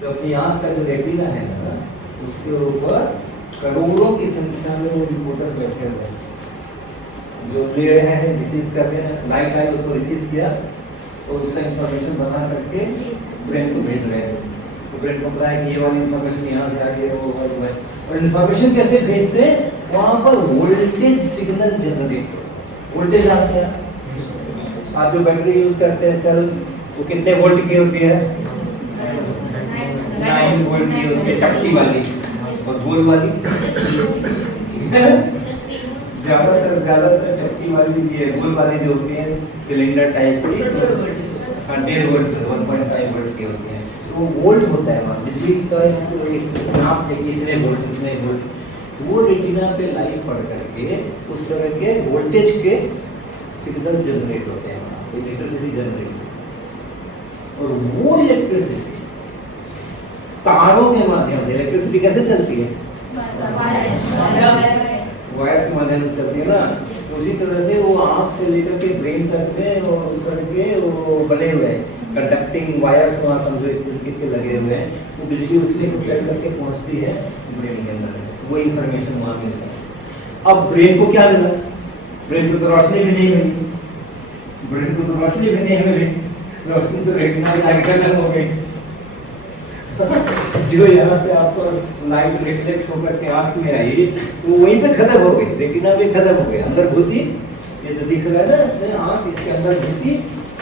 तो अपनी आँख का जो रेटिना है ना, उसके ऊपर करोड़ों की संख्या में वो रिपोर्टर्स बैठे हुए हैं जो ले रहे हैं, रिसीव कर रहे हैं। लाइट आई, उसको रिसीव किया और उसका इंफॉर्मेशन बना करके ब्रेन को भेज रहे हैं। तो ब्रेन को पता है कि ये वाली इंफॉर्मेशन यहाँ से आ रही है, वो और इन्फॉर्मेशन कैसे भेजते हैं, वहाँ पर वोल्टेज सिग्नल जनरेट। वोल्टेज आते हैं, आप जो बैटरी यूज करते हैं सेल, वो कितने वोल्ट की होती है? 9 वोल्ट की होती है, चक्की वाली और गोल वाली ज्यादातर चक्की वाली भी है, गोल वाली जो होती है सिलेंडर टाइप की, 1.5 वोल्ट 1.5 वोल्ट की होती है। वो वोल्ट होता है वहाँ, बिजली का एक नाप है कि इतने वोल्ट इतने वोल्ट। वो रेटिना पे लाइट पड़ करके उस तरह के वोल्टेज के सिग्नल जनरेट होते हैं वहाँ, इलेक्ट्रिसिटी जनरेट। और वो इलेक्ट्रिसिटी तारों के माध्यम से, इलेक्ट्रिसिटी कैसे चलती है? वायर्स के माध्यम से चलती है ना। तो उसी तरह से वो आँख से लेकर के ब्रेन तक में और उस करके वो बने हुए हैं कंडक्टिंग वायर्स, वहाँ समझो कितने लगे हुए हैं। वो बिजली उससे कट करके पहुँचती है ब्रेन के अंदर, वो इंफॉर्मेशन वहाँ मिलता है। अब ब्रेन को क्या मिला? ब्रेन को तो रोशनी भी नहीं मिली, ब्रेन को तो रोशनी भी नहीं मिली, रोशनी तो रेटिना में जाकर हो गई जो यहाँ से आपको लाइट रिफ्लेक्ट होकर के आँख में आई, तो वहीं पे खत्म हो गई, रेटिना पे खत्म हो गई, अंदर घुसी। ये जो दिख रहा है ना आँख, इसके अंदर घुसी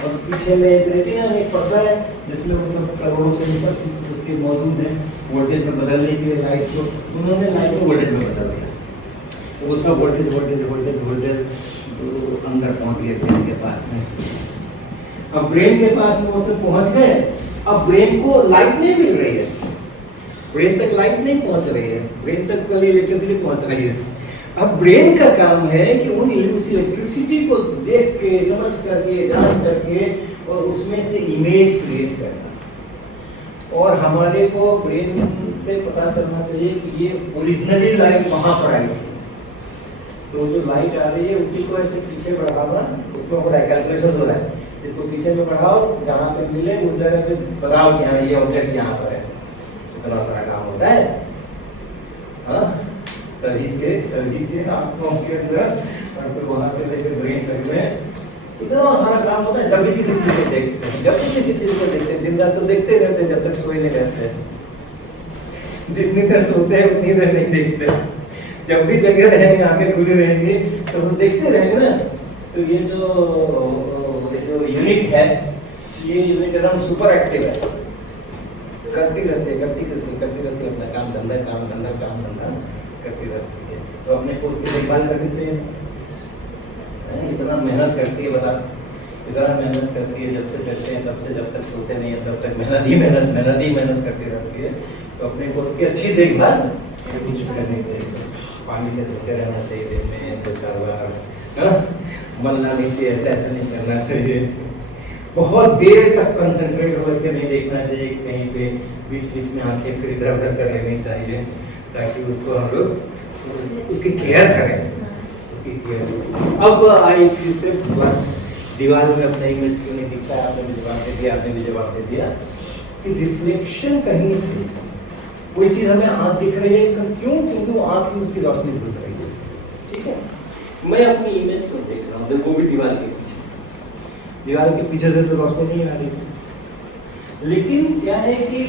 और पीछे में एक रेटिना में एक पर्दा है जिसमें वो सब करोड़ों सेंसर उसके मौजूद हैं वोल्टेज में बदलने के लिए लाइट को। उन्होंने लाइट को वोल्टेज में बदल दिया, तो उसका वोल्टेज वोल्टेज वोल्टेज वोल्टेज अंदर पहुँच गया ब्रेन के पास में। अब ब्रेन के पास में वो सब पहुँच गए। अब ब्रेन को लाइट नहीं मिल रही है, ब्रेन तक लाइट नहीं पहुंच रही है, ब्रेन तक वाली इलेक्ट्रिसिटी पहुंच रही है। अब ब्रेन का काम है कि उन इलेक्ट्रिसिटी को देख के, समझ करके, जान करके और उसमें से इमेज क्रिएट करना। और हमारे को ब्रेन से पता चलना चाहिए कि ये ओरिजिनली लाइट वहां पर आई थी। तो जो लाइट आ रही है उसी को ऐसे पीछे बढ़ाना, उसमें हो रहा है कैलकुलेशन हो रहा है, इसको पीछे में बढ़ाओ, जहाँ पे मिले उस जगह पे बताओ कि हाँ ये ऑब्जेक्ट यहाँ पर है। इतना सारा काम होता है सभी के आंखों के अंदर, और फिर वहाँ से लेकर ब्रेन तक में इतना सारा काम होता है। जब भी किसी चीज को देखते हैं, जब भी किसी चीज को देखते हैं, दिन रात तो देखते रहते हैं जब तक सोए नहीं रहते हैं। जितनी देर सोते हैं उतनी देर नहीं देखते। जब भी जगह रहेंगे, आंखें खुली रहेंगी, तो वो देखते रहेंगे ना। तो ये जो यूनिट है, ये यूनिट एकदम सुपर एक्टिव है, करती रहती है अपना काम धंधा करती रहती है। तो अपने को उसकी देखभाल करनी चाहिए। इतना मेहनत करती है, बता, इतना मेहनत करती है, जब से चलते हैं तब से जब तक सोते नहीं है तब तक मेहनत ही मेहनत करती रहती है। तो अपने को उसकी अच्छी देखभाल कुछ करनी चाहिए। पानी से धोते रहना चाहिए दिन में 2-4 बार, मलना नहीं चाहिए, ऐसा नहीं करना चाहिए। बहुत देर तक कंसंट्रेट होकर के नहीं देखना चाहिए कहीं पे, बीच बीच में आंखें फिर इधर उधर कर लेनी चाहिए, ताकि उसको हम लोग उसकी केयर करें। अब आई सिर्फ दीवार में अपना इमेज क्यों नहीं दिखता है, आपने भी जवाब दे दिया कि रिफ्लेक्शन कहीं से कोई चीज हमें आँख दिख रही है, क्यों? क्योंकि वो आँख में उसकी रोशनी घुस रही है। ठीक है, मैं अपनी इमेज को देख रहा हूँ, देखो भी दीवार के पीछे से तो रोशनी नहीं आ रही, लेकिन क्या है कि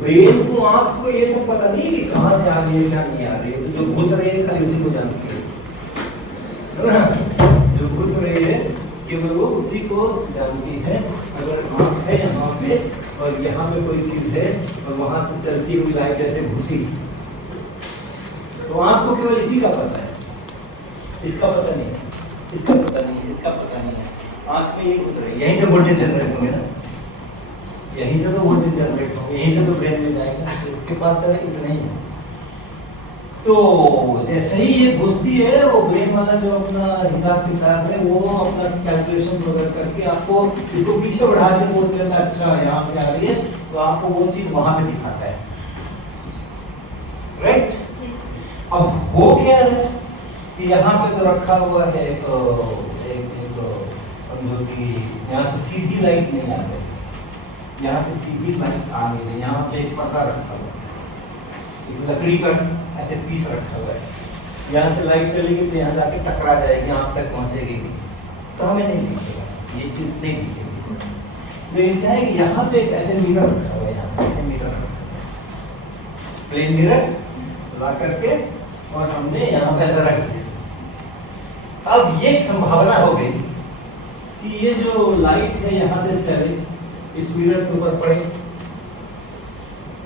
ब्रेन को, आँख को ये सब पता नहीं कि कहाँ से आ रही है, क्या नहीं आ रही है। जो घुस रही है खाली उसी को जानती है ना, जो घुस रही है केवल वो उसी को जानती है। अगर आँख है यहाँ पे और यहाँ पे कोई चीज है और वहां से चलती हुई लाइट ऐसे घुसी, तो आँख को केवल इसी का पता है, इसका पता नहीं है, इसका पता नहीं है, इसका पता नहीं है। आँख में ये घुस रही है, यहीं से वोल्टेज जनरेट होंगे ना, यहीं से तो वोल्टेज जनरेट होंगे, यहीं से तो ब्रेन में जाएगा, उसके पास इतना ही है। तो जैसे ही ये घुसती है, वो ब्रेन वाला जो अपना हिसाब किताब है वो अपना कैलकुलेशन वगैरह करके आपको इसको पीछे बढ़ा के सोच लेता है, अच्छा यहाँ से आ रही है, तो आपको वो चीज वहां पे दिखाता है। राइट? अब हो क्या है कि यहाँ पे तो रखा हुआ है एक समझो कि यहाँ से सीधी लाइट नहीं आ रही, यहाँ से सीधी लाइट आ रही है, यहाँ पे एक पत्ता रखा हुआ है, एक लकड़ी का ऐसे पीस रखा हुआ है, यहाँ से लाइट चलेगी तो यहाँ जाके टकरा जाएगी, यहाँ तक पहुँचेगी, तो हमें नहीं दिखेगा, ये चीज़ नहीं दिखेगी। लेकिन क्या है कि यहाँ पे एक ऐसे मिरर रखा हुआ है, यहाँ पे ऐसे मिरर प्लेन मिरर ला करके और हमने यहाँ पे ऐसा रख दिया। अब ये एक संभावना हो गई कि ये जो लाइट है यहाँ से चले, इस मिरर के ऊपर पड़े,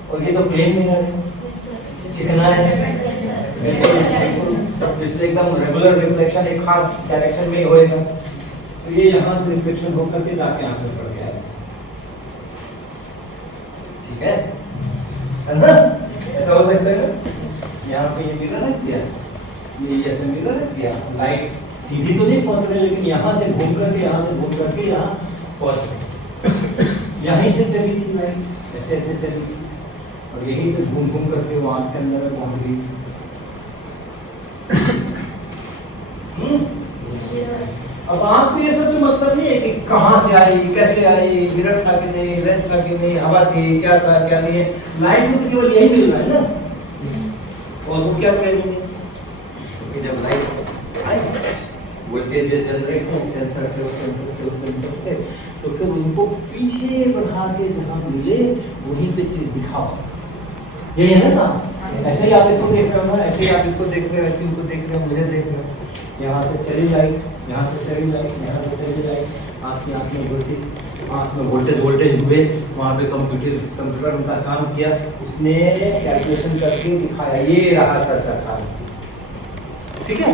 और ये तो प्लेन मिरर है, चिकना है, इसलिए एकदम रेगुलर रिफ्लेक्शन एक खास डायरेक्शन में होएगा, तो ये यहाँ से रिफ्लेक्शन होकर के जाके आंख में पड़ गया ऐसे, ठीक है ना? ऐसा हो सकता है। यहाँ पे ये मिरर रख दिया, ये ऐसे मिरर रख दिया, लाइट सीधी तो नहीं पहुंच रही, लेकिन यहाँ से घूम करके यहाँ पहुंच गई। यहीं से चली थी लाइट, ऐसे ऐसे चली थी, और यहीं से घूम घूम करके वो आंख के अंदर में पहुंच गई। अब आंख को ये सब तो मतलब नहीं है कि कहाँ से आई, कैसे आई, मिरर था कि नहीं, लेंस था कि नहीं, हवा थी, क्या था क्या नहीं है, लाइट को तो केवल यही मिल रहा है ना, और उसको क्या करेंगे कि जब लाइट आई, वोल्टेज जनरेट हो सेंसर से उस सेंसर से उस सेंसर से, तो फिर उनको पीछे बढ़ा के जहाँ मिले वहीं पे चीज दिखाओ, यही है ना? ऐसे ही आप इसको देख रहे हो ना, ऐसे ही आप इसको देख रहे हो, ऐसे इनको देख रहे हो, मुझे देख रहे हो, यहाँ से चली लाइट, यहाँ से चली लाइट, यहाँ से चली लाइट, आपकी आँख में घुसी, आँख में वोल्टेज हुए, वहाँ पे कंप्यूटर उनका काम किया, उसने कैलकुलेशन करके दिखाया, ये रहा सर का काम, ठीक है?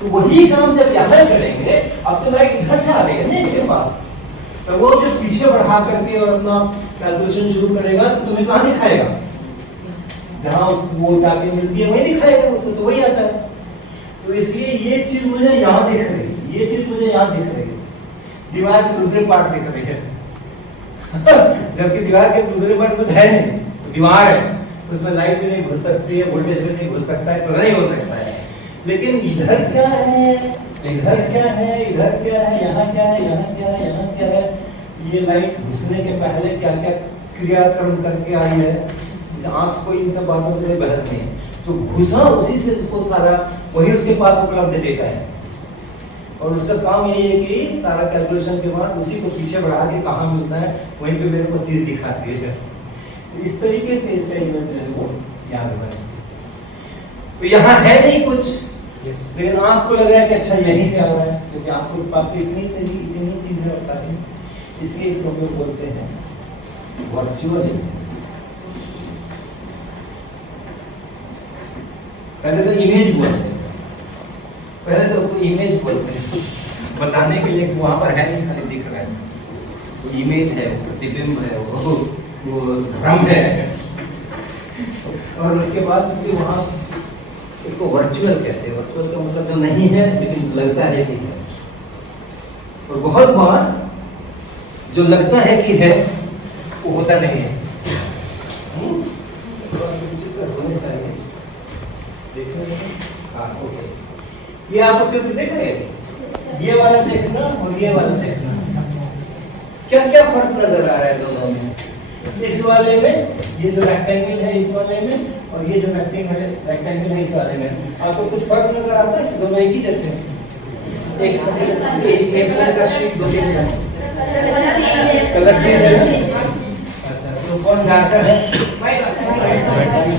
तो वही काम जब यहाँ करेंगे, अब तो लाइट इधर से आ रही है ना इसके पास, तो वो जो पीछे बढ़ा करके और अपना कैलकुलेशन शुरू करेगा तो तुम्हें कहाँ दिखाएगा? जहाँ वो जाके मिलती है वही दिखाएगा, उसको तो वही आता है। तो इसलिए ये चीज मुझे यहाँ दिख रही है, ये चीज मुझे यहाँ दिख रही है, दीवार के दूसरे पार्ट दिख रही है जबकि दीवार के दूसरे पार्ट कुछ है नहीं, दीवार है, उसमें लाइट भी नहीं घुस सकती है, वोल्टेज भी नहीं घुस सकता है, कुछ नहीं हो सकता है। लेकिन इधर क्या है, इधर क्या है, इधर क्या है, यहाँ क्या है, यहाँ क्या है, यहाँ क्या है, ये लाइट घुसने के पहले क्या क्या क्रियाक्रम करके आई है, आंख को इन सब बातों से बहस नहीं है, जो घुसा उसी से उसको सारा वही उसके पास उपलब्ध डेटा है, और उसका काम यही है कि सारा कैलकुलेशन के बाद उसी को पीछे बढ़ा के कहाँ मिलता है वहीं पे मेरे को चीज दिखाती है। तो इस तरीके से इसका इमेज जो है वो याद बने। तो यहाँ है नहीं कुछ, लेकिन आँख को लग रहा है कि अच्छा यहीं से आ रहा है, क्योंकि आपको पास इतनी से ही इतनी चीजें होता है, इसलिए इसको हम बोलते हैं वर्चुअल इमेज। पहले तो इमेज बोलते हैं, पहले तो उसको इमेज बोलते हैं, बताने के लिए वहां पर है नहीं, खाली दिख रहा है, वो इमेज है, वो प्रतिबिंब है, वो भ्रम है। और उसके बाद चूंकि वहां इसको वर्चुअल कहते हैं, वर्चुअल का मतलब जो नहीं है लेकिन लगता है कि है, और बहुत बार जो लगता है कि है वो होता नहीं है। होने चाहिए ये आप चित्र देख रहे हैं, ये वाला देखना और ये वाला देखना, क्या क्या फर्क नजर आ रहा है दोनों में? इस वाले में ये जो रेक्टेंगल है इस वाले में, और ये जो रेक्टेंगल है इस वाले में, आपको कुछ फर्क नजर आता है? दोनों एक ही जैसे हैं? एक का शीट दो तीन है, कलर चेंज है। अच्छा, तो कौन डार्कर है? व्हाइट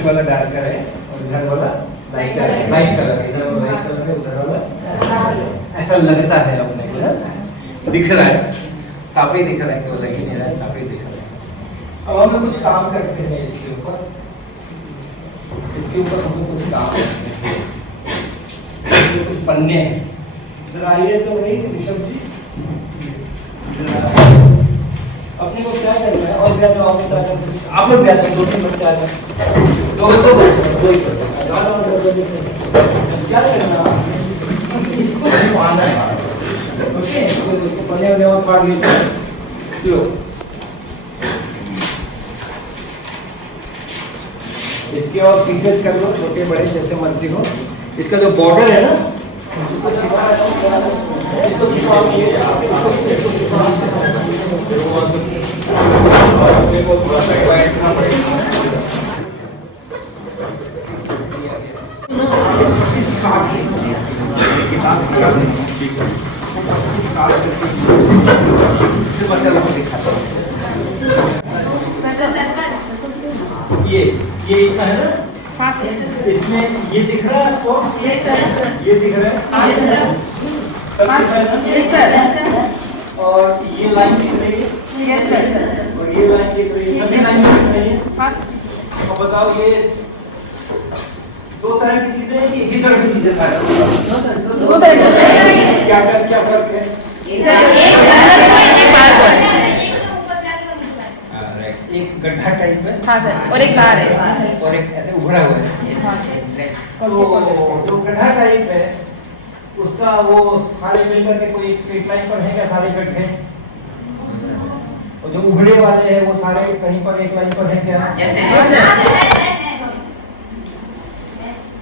वाला डार्कर है, और इधर वाला लाइट कलर है, लाइट कलर है, उधर वाला ऐसा लगता है अपने को ना, दिख रहा है, काफी दिख रहा है, क्यों लग ही नहीं रहा है, काफी दिख रहा है। अब हम कुछ काम करते हैं इसके ऊपर हम कुछ काम करते हैं, कुछ पन्ने हैं, जरा आइए तो वही ऋषभ जी, अपने को क्या करना है, और क्या आप लोग क्या करें, 2-3 बच्चे आ जाए, दो ही क्या करना, इसको छुपाना है, ओके, इसको पन्ने वाले और काट लीजिए, लो इसके और पीसेस कर लो, छोटे बड़े जैसे मर्जी हो। इसका जो बॉर्डर है ना, इसको छिपा फिर मतलब आपको दिखाता हूँ। ये इतना है ना? हाँ सर। इसमें ये दिख रहा है आपको? Yes sir. ये दिख रहा है? हाँ सर। सब दिख रहा है ना? Yes sir. और ये लाइन दिख रही है? Yes sir. और ये लाइन दिख रही है? सभी लाइन दिख रही है? हाँ सर। और बताओ ये दो तरह की चीजें हैं कि एक ही तरह की चीजें सारी? दो तरह की क्या फर्क है? एक गड्ढा टाइप है। हाँ सर। और एक बाहर है। और एक ऐसे उभरा हुआ है। तो जो गड्ढा टाइप है उसका वो सारे मिलकर के कोई स्ट्रेट लाइन पर है क्या सारे गड्ढे? और जो उभरे वाले हैं वो सारे कहीं पर एक लाइन पर है क्या?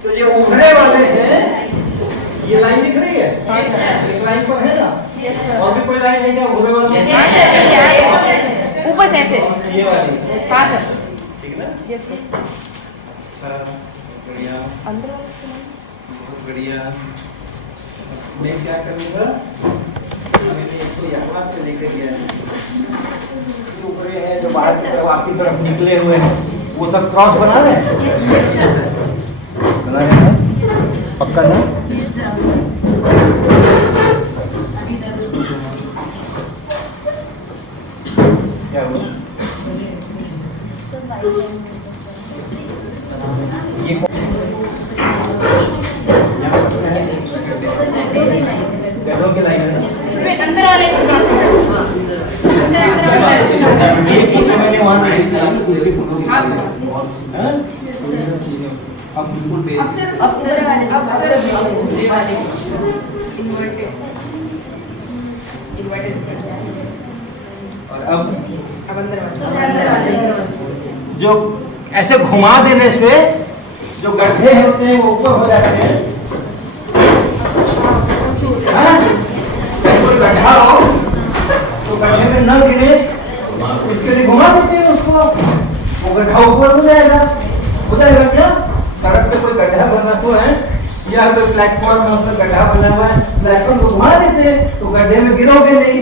तो ये उभरे वाले हैं, ये लाइन दिख रही है? एक लाइन पर है ना? और भी कोई लाइन है क्या उभरे वाले? ऊपर से ऐसे ये वाली? हाँ सर। ठीक है ना? Yes sir. अच्छा, बढ़िया, अंदर बहुत बढ़िया। मैं क्या करूँगा, मैंने इसको यहाँ से लेकर गया है, जो ऊपरे है जो बाहर की तरफ आपकी तरफ निकले हुए हैं वो सब क्रॉस बना रहे हैं? बना रहे हैं पक्का ना? क्या हुआ? ये गड्ढों की लाइन है ना? अंदर वाले मैंने वहाँ देखी थी दूसरी फोटो की। हाँ सर। हाँ? अब बिल्कुल बेस। अप्सरे वाले इन्वर्टेड और अब अंदर वाले जो ऐसे घुमा देने से जो गड्ढे होते हैं वो ऊपर हो जाते हैं। हाँ? कोई गड्ढा हो तो गड्ढे में न गिरे इसके लिए घुमा देते हैं उसको, वो गड्ढा ऊपर हो जाएगा क्या? सड़क पे कोई गड्ढा बना हुआ है या कोई प्लेटफॉर्म में उसमें गड्ढा बना हुआ है, प्लेटफॉर्म को घुमा देते हैं तो गड्ढे में गिरोगे नहीं,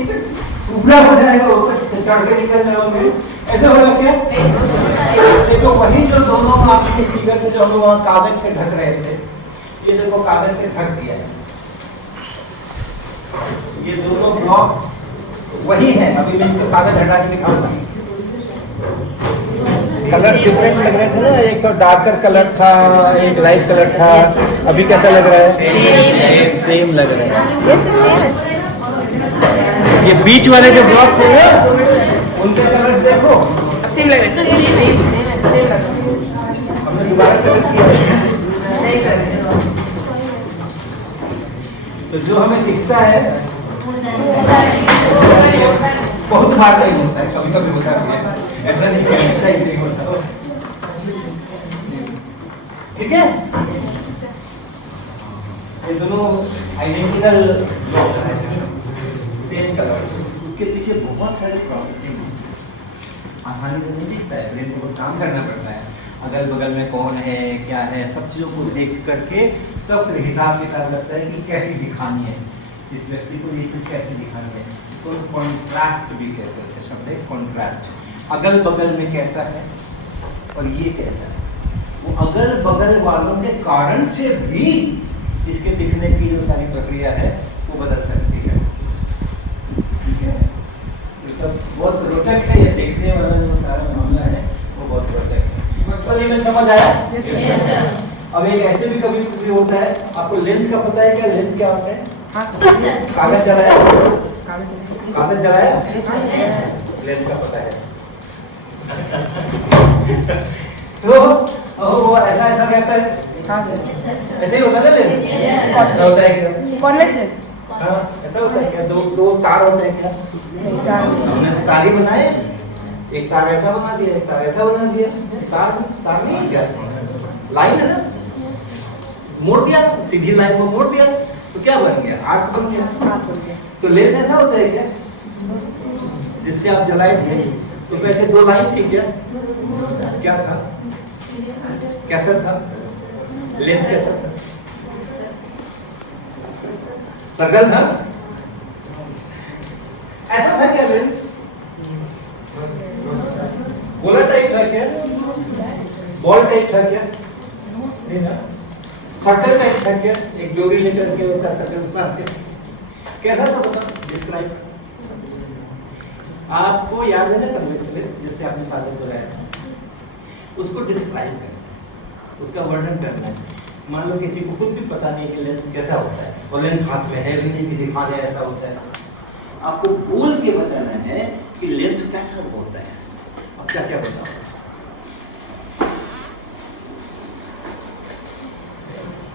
ऊपर हो जाएगा, ऊपर चढ़ के निकल जाओगे। ऐसा होगा क्या? देखो वही जो दोनों आपके फिगर थे जो हम लोग कागज से ढक रहे थे, ये देखो कागज से ढक दिया, ये दोनों ब्लॉक वही है। अभी मैं इसको कागज हटा के दिखाऊंगा। कलर्स डिफरेंट लग रहे थे ना, एक तो डार्कर कलर था, एक लाइट कलर था, अभी कैसा लग रहा है? सेम लग रहा है। ये बीच वाले जो ब्लॉक थे ना उनके कलर्स देखो सेम लग रहा है। सेम लग रहा है। हमने दोबारा कलर किया है। नहीं सर। तो जो हमें दिखता है बहुत बार नहीं होता है, कभी कभी होता है, ऐसा नहीं है, ऐसा ही नहीं होता। ठीक है, ये दोनों आइडेंटिकल सेम कलर, उसके पीछे बहुत सारे प्रोसेसिंग आसानी से नहीं दिखता है, ब्रेन को बहुत काम करना पड़ता है। अगल बगल में कौन है क्या है सब चीज़ों को देख करके तब फिर हिसाब किताब लगता है कि कैसी दिखानी है इस व्यक्ति को, ये चीज़ कैसी दिखानी है। इसको कॉन्ट्रास्ट भी कहते हैं, शब्द है कॉन्ट्रास्ट। अगल बगल में कैसा है और ये कैसा है, वो अगल बगल वालों के कारण से भी इसके दिखने की जो सारी प्रक्रिया है वो बदल सकती है। ठीक है, ये सब बहुत रोचक है, ये देखने वाला जो सारा मामला है वो बहुत रोचक है। में समझ आया? अब एक ऐसे भी कभी कभी होता है, आपको लेंस का पता है क्या? लेंस क्या होता है? हाँ सर। कागज जलाया, कागज जलाया, लेंस का पता है। तो वो ऐसा ऐसा रहता है, ऐसे ही होता है ना लेंस? ऐसा होता है क्या? Convex lens. हाँ, ऐसा होता है क्या? दो तार होते हैं क्या? हमने तार ही बनाए, एक तार ऐसा बना दिया, एक तार ऐसा बना दिया, तार नहीं है क्या? लाइन है ना, मोड़ दिया, सीधी लाइन को मोड़ दिया तो क्या बन गया? आर्क बन गया। तो लेंस ऐसा होता है क्या जिससे आप जलाए थे? तो वैसे दो लाइन थी क्या? क्या था? कैसा था लेंस? कैसा था? सर्कल था? बॉल टाइप था क्या? नहीं ना, सर्कल टाइप था क्या? एक डोरी लेकर के उसका सर्कल बना के कैसा था बता, डिस्क्राइब। आपको याद है ना कन्वेक्स लेंस, जिससे आपने फादर को लाया, उसको डिस्क्राइब करना, उसका वर्णन करना है। मान लो किसी को खुद भी पता नहीं कि लेंस कैसा होता है, और लेंस हाथ में है भी नहीं कि दिखा दे ऐसा होता है, आपको बोल के बताना है कि लेंस कैसा होता है। अब क्या क्या बताओ?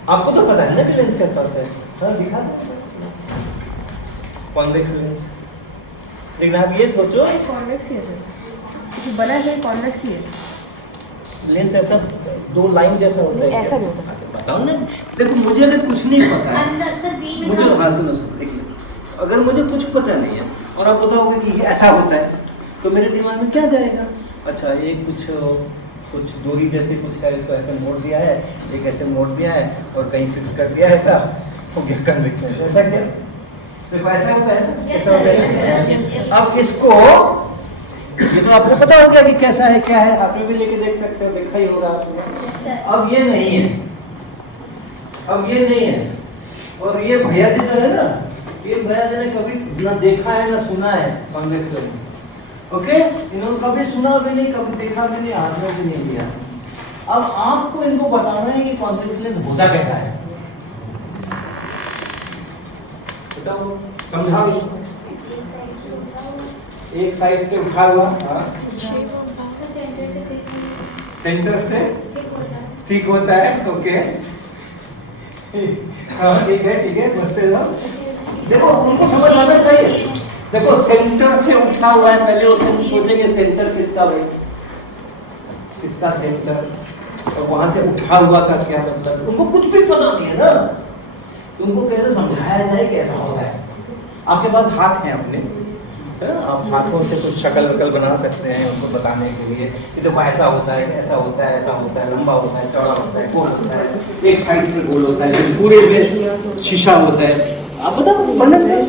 आपको तो पता है ना कि लेंस कैसा होता है, हाँ दिखा दो। कॉन्वेक्स लेंस, लेकिन आप ये सोचो कॉन्वेक्स ही है सर, क्योंकि बना है कॉन्वेक्स ही है। लेंस ऐसा दो लाइन जैसा होता है, ऐसा नहीं होता। बताओ ना। देखो मुझे अगर कुछ नहीं पता है, मुझे हाँ सुनो सुनो देखिए, अगर मुझे कुछ पता नहीं है और आप बताओगे कि ये ऐसा होता है, तो मेरे दिमाग में क्या जाएगा? अच्छा ये कुछ दूरी जैसे कुछ है, इसको ऐसे मोड़ दिया है, एक ऐसे मोड़ दिया है और कहीं फिक्स कर दिया है, ऐसा हो गया कन्वेक्स लेंस। ऐसा क्या? देखो ऐसा होता है ना, ऐसा होता है। अब इसको, ये तो आपको पता हो गया कि कैसा है क्या है, आप भी लेके देख सकते हो, देखा ही होगा आपको। अब ये नहीं है, अब ये नहीं है, और ये भैया जी जो है ना, ये भैया जी ने कभी ना देखा है ना सुना है कॉन्वेक्स लेंस। ओके, इन्होंने कभी सुना भी नहीं, कभी देखा भी नहीं, हाथ में भी नहीं लिया। अब आपको इनको बताना है कि कॉन्वेक्स लेंस होता कैसा है, बताओ, समझाओ। एक साइड से उठा हुआ, हाँ, सेंटर से ठीक होता है, ओके, हाँ ठीक है, बढ़ते जाओ। देखो उनको समझ आना चाहिए। देखो सेंटर से उठा हुआ है, पहले वो सोचेंगे सेंटर किसका भाई, किसका सेंटर, तो वहां से उठा हुआ का क्या मतलब, उनको कुछ भी पता नहीं है ना, तुमको कैसे समझाया जाए कैसा होता है। आपके पास हाथ है अपने, आप हाथों से कुछ शक्ल वकल बना सकते हैं उनको बताने के लिए कि देखो ऐसा होता है, ऐसा होता है, ऐसा होता है, लंबा होता है, चौड़ा होता है, गोल होता है, एक साइड से गोल होता है, पूरे में शीशा होता है। आप बताओ वर्णन करो।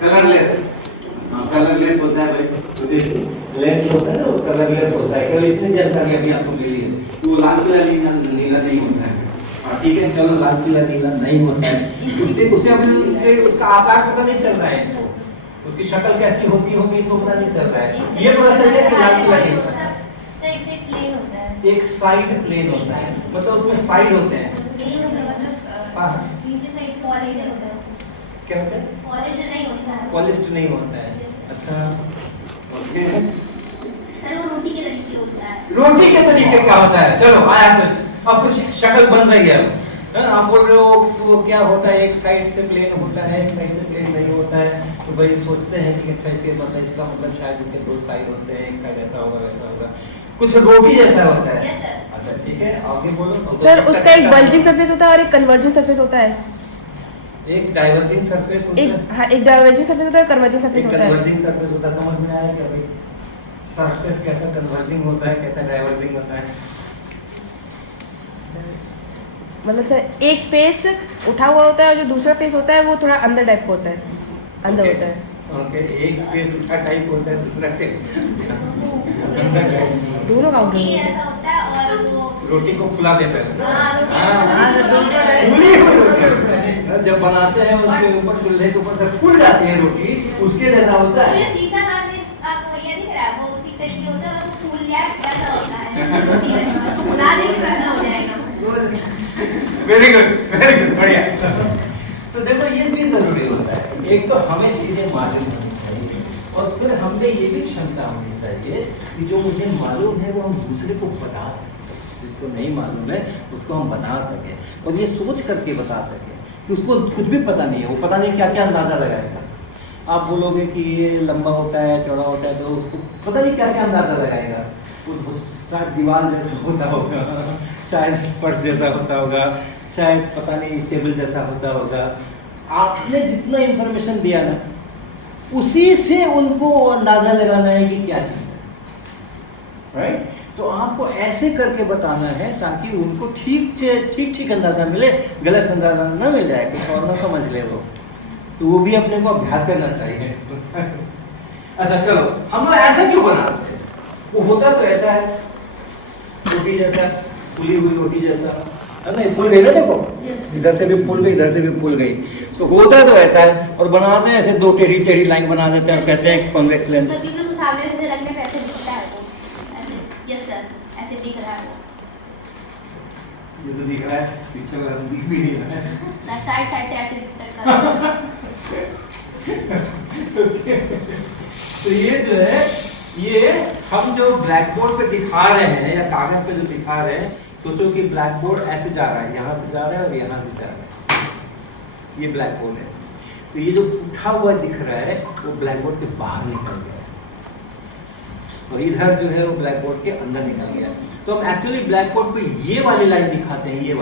कलरलेस, हाँ कलरलेस होता है भाई, लेंस होता है ना वो कलरलेस होता है। केवल इतनी जानकारी अभी आपको मिली है, वो लाल पीला नीला नहीं होता है, ठीक है, चलो लाल पीला नीला नहीं होता है, उससे हमें उसका आकार पता नहीं चल रहा है, उसकी शक्ल कैसी होती होगी इसको पता नहीं चल रहा है। ये पता चल गया कि लाल पीला नहीं होता है, एक साइड प्लेन होता है, मतलब उसमें साइड होते हैं, नीचे साइड पॉलिश होता है, क्या होता है? पॉलिश नहीं होता है, पॉलिश्ड नहीं होता है। अच्छा ओके, सर वो रोटी के तरीके होता है। रोटी के तरीके क्या होता है? चलो आया कुछ, अब कुछ शक्ल बन रही है। आप बोल रहे हो वो क्या होता है, एक साइड से प्लेन होता है, एक साइड से प्लेन नहीं होता है, तो भाई सोचते हैं कि अच्छा इसके मतलब इसका मतलब शायद इसके दो साइड होते हैं, एक साइड ऐसा होगा वैसा होगा, कुछ रोटी जैसा होता है। Yes sir. अच्छा ठीक है, आगे बोलो सर उसका एक बल्जिंग सरफेस होता है और एक कन्वर्जिंग सरफेस होता है। एक डाइवर्जिंग सरफेस होता है, हाँ एक डाइवर्जिंग सरफेस होता है, कन्वर्जिंग सरफेस एक होता है। कन्वर्जिंग सरफेस होता है। समझ में आया क्या भाई? सरफेस कैसा कन्वर्जिंग होता है, कैसा डाइवर्जिंग होता है? मतलब सर एक फेस उठा हुआ होता है और जो दूसरा फेस होता है वो थोड़ा अंदर टाइप का होता है, अंदर होता है। ओके, एक फेस उठा टाइप होता है, दूसरा दोनों का रोटी उठा ऐसा होता है और वो रोटी को फुला देता है ना? हाँ, रोटी हाँ, फूली हुई रोटी जब बनाते हैं उसके ऊपर, चूल्हे के ऊपर से फूल जाती है रोटी, उसके जैसा होता है। ये शीशा आपने आप भैया दिख रहा है, वो उसी तरीके होता है, बस फूल या ऐसा होता है रोटी ऐसा, तो बना देंगे वैसा हो जाएगा। वेरी गुड, बढ़िया। तो देखो ये भी जरूरी होता है, एक तो हमें चीजें मालूम होनी चाहिए और फिर हमने ये भी क्षमता होनी चाहिए कि जो मुझे मालूम है वो हम दूसरे को बता सकें, जिसको नहीं मालूम है उसको हम बता सकें, और ये सोच करके बता सकें कि उसको कुछ भी पता नहीं है, वो पता नहीं क्या क्या अंदाजा लगाएगा। आप बोलोगे कि ये लंबा होता है, चौड़ा होता है, तो उसको पता नहीं क्या क्या अंदाजा लगाएगा, वो शायद दीवार जैसा होता होगा, शायद फर्श जैसा होता होगा, शायद पता नहीं टेबल जैसा होता होगा। आपने जितना इंफॉर्मेशन दिया ना उसी से उनको अंदाजा लगाना है कि क्या चीज़ है, राइट? तो आपको ऐसे करके बताना है ताकि उनको ठीक अंदाजा मिले, गलत अंदाजा ना मिल जाए, कुछ और ना समझ ले वो, तो वो भी अपने को अभ्यास करना चाहिए। अच्छा चलो, हम लोग ऐसा क्यों बनाते हैं? वो होता तो ऐसा है, रोटी जैसा, फूली हुई रोटी जैसा है ना, फूल गई ना, देखो इधर से भी फूल गई, इधर से भी फूल गई, तो होता तो ऐसा है, और बनाते हैं ऐसे दो टेढ़ी टेढ़ी लाइन बना देते हैं और कहते हैं कॉन्वेक्स लेंस। तभी तो सामने से रखने पे ऐसे दिखता है वो, ऐसे, यस सर, ऐसे दिख रहा है वो। ये तो दिख रहा है, पीछे वाला दिख भी नहीं रहा है। साइड साइड से ऐसे दिखता है। तो ये जो है, ये हम जो ब्लैक बोर्ड पे दिखा रहे हैं या कागज पे जो दिखा रहे हैं, सोचो कि ब्लैक बोर्ड ऐसे जा रहा है, यहाँ से जा रहा है और यहाँ से जा रहा है, ये ब्लैक बोर्ड है। तो ये जो उठा हुआ दिख रहा है वो ब्लैक बोर्ड के बाहर निकल गया है, और इधर जो है वो ब्लैक बोर्ड के अंदर निकल गया है। तो हम एक्चुअली ब्लैक बोर्ड पे ये वाली लाइन दिखाते हैं, ये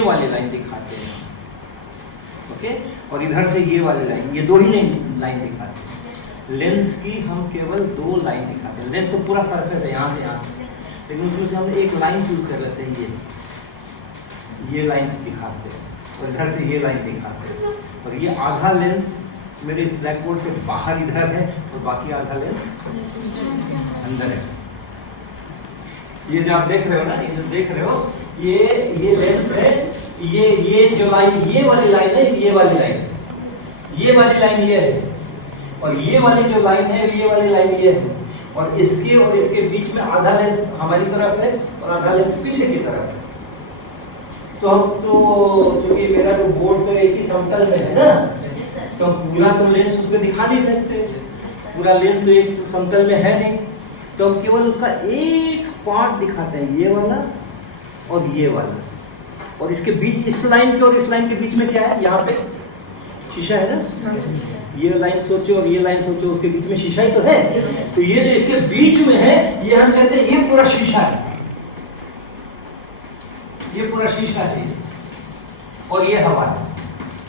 वाली लाइन दिखाते हैं, ओके, और इधर से ये वाली लाइन, ये दो ही लाइन दिखाते हैं। लेंस की हम केवल दो लाइन दिखाते हैं, लेंस तो पूरा सरफेस है यहाँ से यहाँ, लेकिन उसमें से हम एक लाइन चूज कर लेते हैं, ये लाइन दिखाते हैं, और इधर से ये लाइन दिखाते हैं, और ये आधा लेंस मेरे इस ब्लैक बोर्ड से बाहर इधर है, और बाकी आधा लेंस अंदर है। ये जो आप देख रहे हो ना, ये जो देख रहे हो, ये लेंस है, ये जो लाइन, ये वाली लाइन है, ये वाली लाइन, ये वाली लाइन ये है, और ये वाली जो लाइन है, ये वाली लाइन ये है, और इसके बीच में आधा लेंस हमारी तरफ है और आधा लेंस पीछे की तरफ है। तो हम तो क्योंकि मेरा तो बोर्ड तो एक ही समतल में है ना, तो हम पूरा तो लेंस उसमें दिखा नहीं सकते, पूरा लेंस तो एक समतल में है नहीं, तो हम केवल उसका एक पार्ट दिखाते हैं, ये वाला और ये वाला, और इसके बीच, इस लाइन के और इस लाइन के बीच में क्या है, यहाँ पे शीशा है ना, ये लाइन सोचो और ये लाइन सोचो, उसके बीच में शीशा ही तो है। तो ये जो इसके बीच में है, ये हम कहते हैं ये पूरा शीशा है, ये पूरा शीशा है, और ये हवा है,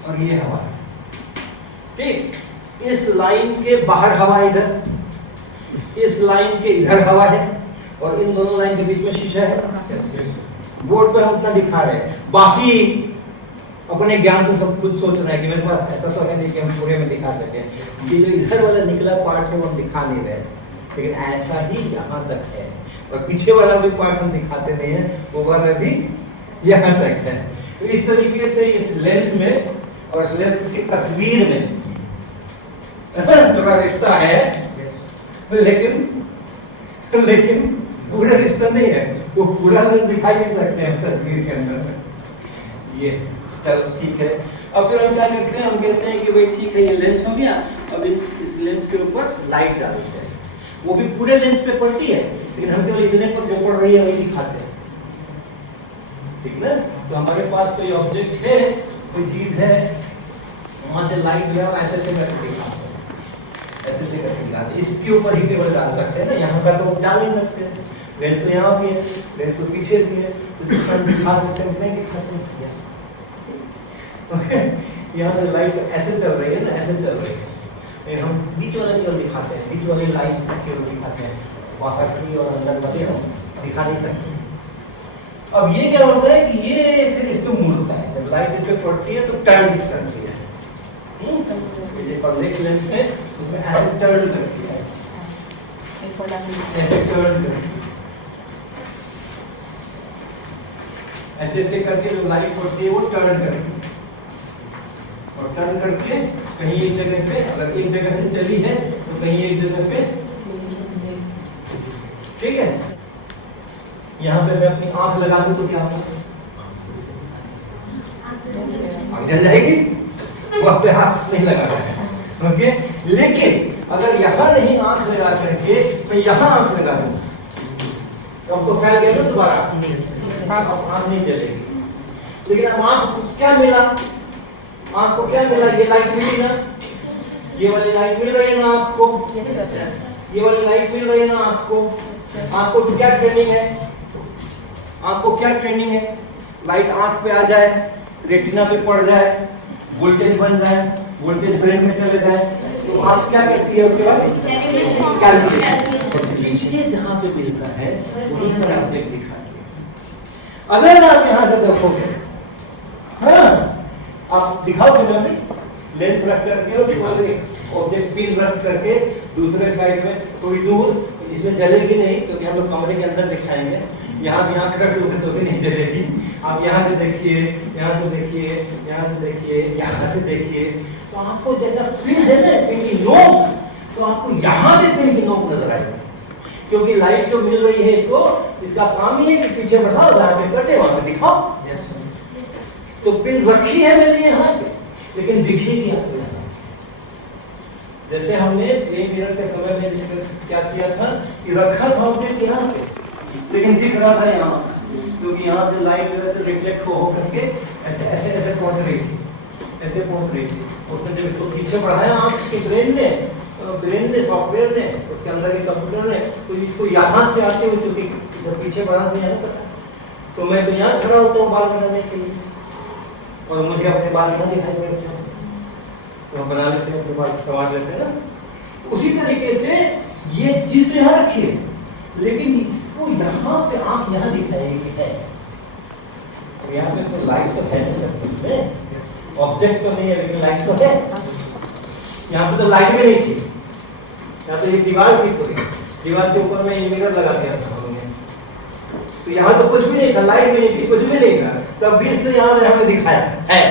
और ये हवा है, ठीक। इस लाइन के बाहर हवा इधर, इस लाइन के इधर हवा है, और इन दोनों लाइन के बीच में शीशा है। बोर्ड पे हम उतना दिखा रहे हैं, बाकी अपने ज्ञान से सब कुछ सोच रहे हैं कि मेरे पास ऐसा सब है नहीं कि हम पूरे में दिखा सकें। ये जो इधर वाला निकला पार्ट है वो हम दिखा नहीं रहे, लेकिन ऐसा ही यहाँ तक है, और पीछे वाला भी पार्ट हम दिखाते नहीं है, वो वाला भी यहाँ तक है। तो इस तरीके से इस लेंस में और इस लेंस की तस्वीर में थोड़ा रिश्ता है, लेकिन पूरा रिश्ता नहीं है, वो पूरा लेंस दिखाई नहीं सकते हैं तस्वीर के अंदर। ये चलो ठीक है, अब फिर हम क्या करते हैं, हम कहते हैं कि भाई ठीक है, ये लेंस हो गया, अब इस लेंस के ऊपर लाइट डालते हैं, वो भी पूरे लेंस पे पड़ती है, लेकिन हम केवल इतने पर जो पड़ रही है वही दिखाते हैं, ठीक ना। तो हमारे पास कोई ऑब्जेक्ट है, कोई चीज है, वहां से लाइट जो है ऐसे करके दिखाते हैं, ऐसे करके दिखाते हैं, इसके ऊपर ही केवल डाल सकते हैं ना, यहाँ का तो डाल नहीं सकते, लेंस तो यहाँ भी है, लेंस तो पीछे भी है, तो दिखा सकते हैं नहीं दिखाते हैं। ओके, यहाँ पे लाइट ऐसे चल रही है ना, ऐसे चल रही है, हम बीच वाले केवल दिखाते हैं, बीच वाली लाइन से केवल दिखाते हैं, बाहर की और अंदर वाली हम दिखा नहीं सकते। अब ये क्या होता है कि ये फिर इस पे मुड़ता है, जब लाइट इस पे पड़ती है तो टर्न करती है, ये कॉन्वेक्स लेंस है, उसमें ऐसे टर्न करती है, ऐसे टर्न करती है, ऐसे करके जो लाइट पड़ती है वो टर्न करती है, और टर्न करके कहीं एक जगह पे, अगर एक जगह से चली है तो कहीं एक जगह पे, ठीक है। यहाँ पे मैं अपनी आंख लगा दूं तो क्या होगा, आंख जल जाएगी, वहां पे हाथ नहीं लगाना है, ओके। लेकिन अगर यहाँ नहीं आंख लगा करके मैं यहाँ आंख लगा दूं, अब तो फैल गया ना दोबारा, आंख नहीं जलेगी। लेकिन अब आंख को क्या मिला, आंख को क्या मिला, ये लाइट मिली ना, ये वाली लाइट मिल रही है ना आपको, ये वाली लाइट मिल रही है ना आपको, आपको क्या ट्रेनिंग है, आपको क्या ट्रेनिंग है, लाइट आंख पे आ जाए, रेटिना पे पड़ जाए, वोल्टेज बन जाए, वोल्टेज ब्रेन में चले जाए, तो आप क्या करती है उसके बाद कैलकुलेशन, पीछे जहां पे मिलता है वहीं पर ऑब्जेक्ट दिखाती है। अगर आप यहां से देखोगे, हाँ आप दिखाओगे ना, लेंस रख करके ऑब्जेक्ट पिन रख करके दूसरे साइड में थोड़ी दूर, इसमें जलेगी नहीं क्योंकि हम लोग कमरे के अंदर दिखाएंगे, यहाँ भी आँख रख दोगे तो भी नहीं जलेगी। आप यहाँ से देखिए, यहाँ से देखिए, यहाँ से देखिए, यहाँ से देखिए, तो आपको जैसा पिन है ना, पिन की नोक, तो आपको यहाँ भी पिन की नोक नजर आएगी, क्योंकि लाइट जो मिल रही है इसको, इसका काम ही है कि पीछे बढ़ाओ, जहाँ पे कटे वहाँ पे दिखाओ। तो पिन रखी है मैंने यहाँ पे, लेकिन दिखेगी आपको। जैसे हमने प्लेन मिरर के समय में क्या किया था कि रखा था ऑब्जेक्ट यहाँ पे, लेकिन दिख रहा था यहाँ, क्योंकि यहाँ से लाइट से रिफ्लेक्ट हो करके ऐसे ऐसे ऐसे पहुंच रही थी, ऐसे पहुंच रही थी। उसने जब इसको पीछे बढ़ाया आपके ब्रेन ने सॉफ्टवेयर ने, उसके अंदर के कंप्यूटर ने, तो इसको यहाँ से आते हुए, चूंकि जब पीछे बढ़ा से यहाँ पड़ा, तो मैं तो यहाँ खड़ा होता हूँ बाल बनाने के लिए, और मुझे अपने बाल यहाँ दिखाई पड़ते हैं, तो हम बना लेते हैं अपने बाल, संवार लेते हैं ना। उसी तरीके से ये चीज तो यहाँ रखी है, लेकिन इसको यहाँ पे आप यहाँ दिखाएंगे है, यहाँ पे तो लाइट तो है सब में, ऑब्जेक्ट तो नहीं है लेकिन लाइट तो है। यहाँ पे तो लाइट भी नहीं थी, यहाँ तो ये दीवार थी पूरी, दीवार के ऊपर में मिरर लगा दिया था हमने, तो यहाँ तो कुछ भी नहीं था, लाइट भी नहीं थी, कुछ भी नहीं था, तब भी इसने यहाँ पे हमें दिखाया है,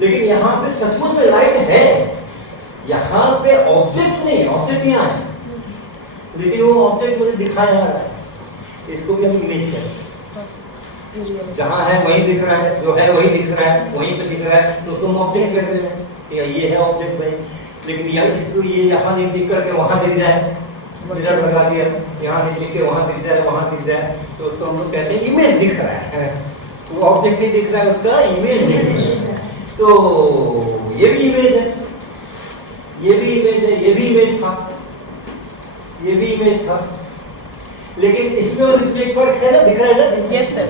लेकिन यहाँ पे सचमुच में लाइट है, यहाँ पे ऑब्जेक्ट नहीं, ऑब्जेक्ट यहाँ है, लेकिन वो ऑब्जेक्ट मुझे दिखाया जा रहा है। इसको भी हम इमेज करें, जहाँ है वहीं दिख रहा है, जो है वही दिख रहा है, वहीं पे दिख रहा है, तो उसको हम ऑब्जेक्ट कहते हैं कि ये है ऑब्जेक्ट भाई। लेकिन यह इसको ये यहाँ नहीं दिख करके वहाँ दिख जाए, मिरर लगा दिया, यहाँ नहीं दिख के वहाँ दिख जाए, वहाँ दिख जाए, तो उसको हम लोग कहते हैं इमेज दिख रहा है, वो ऑब्जेक्ट नहीं दिख रहा है, उसका इमेज दिख रहा है। तो ये भी इमेज है, ये भी इमेज है, ये भी इमेज था, ये भी इमेज था, लेकिन इसमें और इसमें एक फर्क है ना, दिख रहा है ना? Yes sir.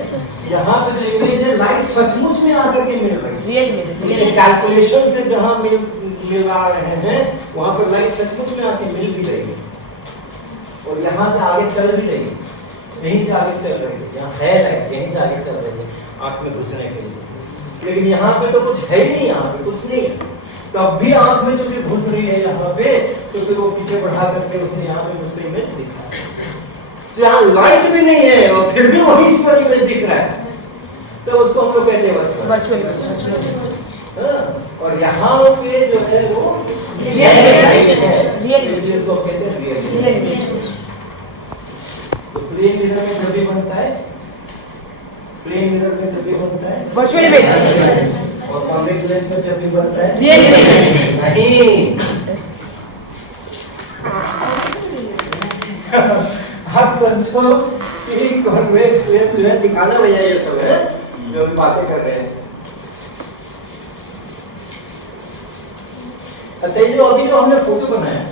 यहाँ पे जो इमेज है, लाइट सचमुच में आकर के मिल रही है, रियल इमेज, कैलकुलेशन से जहाँ मिल आ रहे हैं, वहाँ पर लाइट सचमुच में आके मिल भी रही है, और यहाँ से आगे चल भी रही है, यहीं से आगे चल रही है, यहाँ है लाइट, यहीं से आगे चल रही है आँख में घुसने के लिए, लेकिन यहाँ पे तो कुछ है ही नहीं, यहाँ पे कुछ नहीं है, तब भी आँख में जो घुस रही है यहाँ पे, तो फिर वो पीछे बढ़ा करके उसने यहाँ पे मुझको इमेज दिखा, तो यहाँ लाइट भी नहीं है और फिर भी वही इस पर इमेज दिख रहा है, तो उसको हम लोग कहते हैं वर्चुअल इमेज। और यहाँ पे जो है वो रियल इमेज को कहते हैं रियल इमेज। तो प्लेन मिरर में जब भी बनता है, प्लेन मिरर में जब भी बनता है वर्चुअल इमेज, और कॉन्वेक्स लेंस में जब भी बनता है रियल इमेज नहीं। आप समझो कि कॉन्वेक्स लेंस जो है दिखाना भैया ये सब है जो हम बातें कर रहे हैं। अच्छा, ये जो अभी जो हमने फोटो बनाया,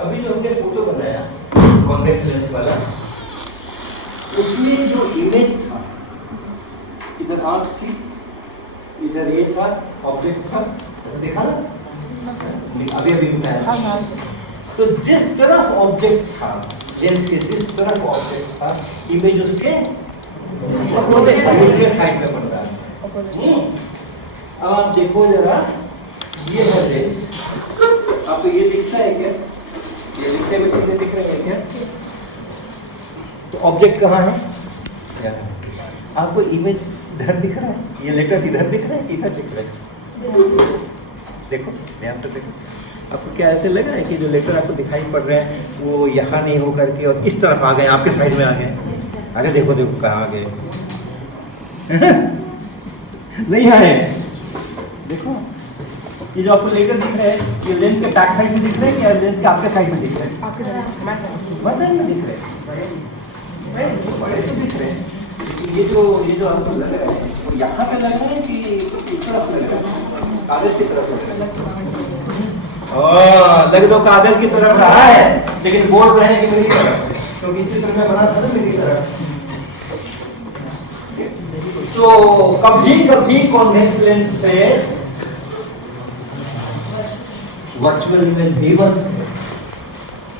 अभी जो हमने फोटो बनाया कॉन्वेक्स लेंस वाला, उसमें जो इमेज था, इधर आंख थी, इधर ये था, ऑब्जेक्ट था, ऐसा देखा ना अभी अभी बनाया। तो जिस तरफ ऑब्जेक्ट था, लेंस के जिस तरफ ऑब्जेक्ट था, इमेज उसके साइड में बन रहा है। अब आप देखो जरा, ये है लेंस, आपको ये दिखता है क्या? ये दिखने में चीजें दिख रही है क्या? तो ऑब्जेक्ट कहाँ है? आपको इमेज इधर दिख रहा है, ये लेटर इधर दिख रहा है, इधर दिख रहा है। देखो ध्यान से देखो, आपको क्या ऐसे लग रहा है कि जो लेटर आपको दिखाई पड़ रहे हैं वो यहाँ नहीं हो करके और इस तरफ आ गए, आपके साइड में आ गए? अरे देखो देखो कहाँ आ गए नहीं आए। देखो ये जो आपको लेटर दिख रहा है, ये लेंस के बैक साइड में दिख रहा है या लेंस के आपके साइड में दिख रहा है? आपके साइड में दिख रहे हैं, बड़े तो दिख रहे हैं। ये जो आपको लग रहा है वो यहाँ पे लग रहा है कि इस तरफ लग रहा है, कागज की तरफ लग रहा है? लग तो कागज की तरफ रहा है, लेकिन बोल रहे हैं कि मेरी तरफ, क्योंकि चित्र में बना था ना मेरी तरफ। तो कभी कभी कॉन्वेक्स लेंस से वर्चुअल इमेज भी बनती है,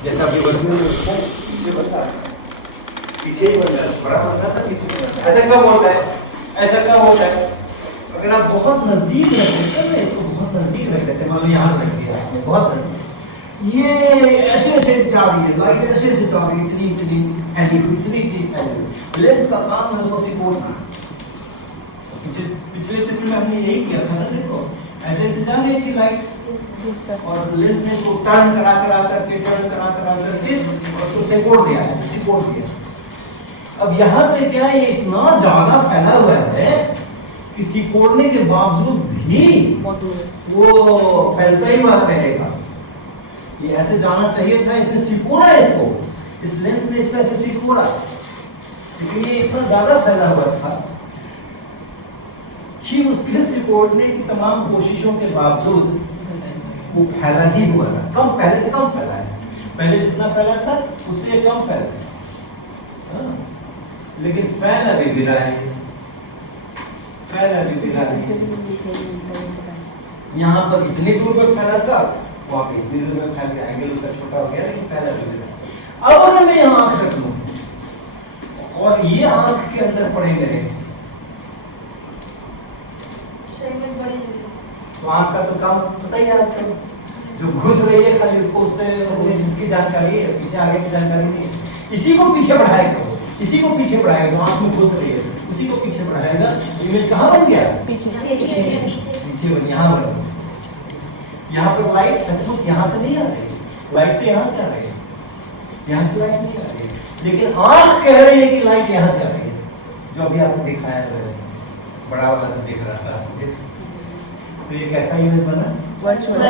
जैसा भी वर्चुअल पीछे बनता है, पीछे ही बनता है, बड़ा बनता था पीछे। ऐसा कब होता है? ऐसा कब होता है? अगर आप बहुत नजदीक रख देते हैं ना, इसको बहुत नजदीक रख देते हैं, मान लो यहाँ रख दिया आपने बहुत नजदीक, ये ऐसे ऐसे जा रही है लाइट, ऐसे ऐसे जा रही है, इतनी एलईडी लेंस का काम है उसको सिकोड़ना। पिछले चित्र में हमने यही किया था ना, देखो ऐसे ऐसे जा रही थी लाइट यस सर। और लेंस ने इसको टर्न करा करके और उसको सिकोड़ दिया, ऐसे सिकोड़ दिया। अब यहाँ पे क्या है, ये इतना ज्यादा फैला हुआ है कि सिकोड़ने के बावजूद भी बहुत दूर है। वो फैलता ही हुआ रहेगा। ये ऐसे जाना चाहिए था, इसने सिकोड़ा इसको, इस लेंस ने इसको ऐसे सिकोड़ा, लेकिन ये इतना ज्यादा फैला हुआ था कि उसके सिकोड़ने की तमाम कोशिशों के बावजूद वो फैला ही हुआ था, पहले से कम फैला है। पहले जितना फैला था उससे ये कम फैला है, हाँ? लेकिन फैल अभी भी रहा है, फैल अभी भी रहा है। यहाँ पर इतनी दूर पर फैला था, वहाँ पे इतनी दूर में फैल गया, एंगल उसका छोटा हो गया, लेकिन फैला अभी भी रहा है। अब अगर मैं यहाँ आँख रख लूँ और ये आँख के अंदर पड़े रहे, तो आँख का तो काम पता ही है आपको, जो घुस रही है खाली उसको उसकी जानकारी है, पीछे आगे की जानकारी नहीं है। इसी को पीछे बढ़ाएगा, इसी को पीछे बढ़ाएगा, जो आँख में घुस रही है उसी को पीछे बढ़ाएगा। इमेज कहाँ बन गया? पीछे। पीछे बन, यहाँ बन। यहाँ पर लाइट सचमुच यहाँ से नहीं आ रही, लाइट तो यहाँ से आ रही है, यहाँ से लाइट नहीं आ रही है, लेकिन आँख कह रही है कि लाइट यहाँ से आ रही है, जो अभी आपने दिखाया है, बड़ा वाला तो दिख रहा था। तो ये कैसा इमेज बना? वर्चुअल।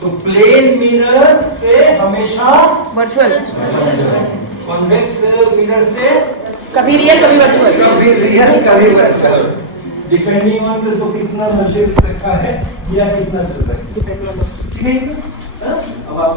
तो प्लेन मिरर से हमेशा वर्चुअल। कॉन्वेक्स मिरर से कभी रियल कभी वर्चुअल। कभी रियल कभी वर्चुअल, डिपेंडिंग ऑन उसको कितना मशीन रखा है या कितना दूर रखा है। ठीक है, अब आप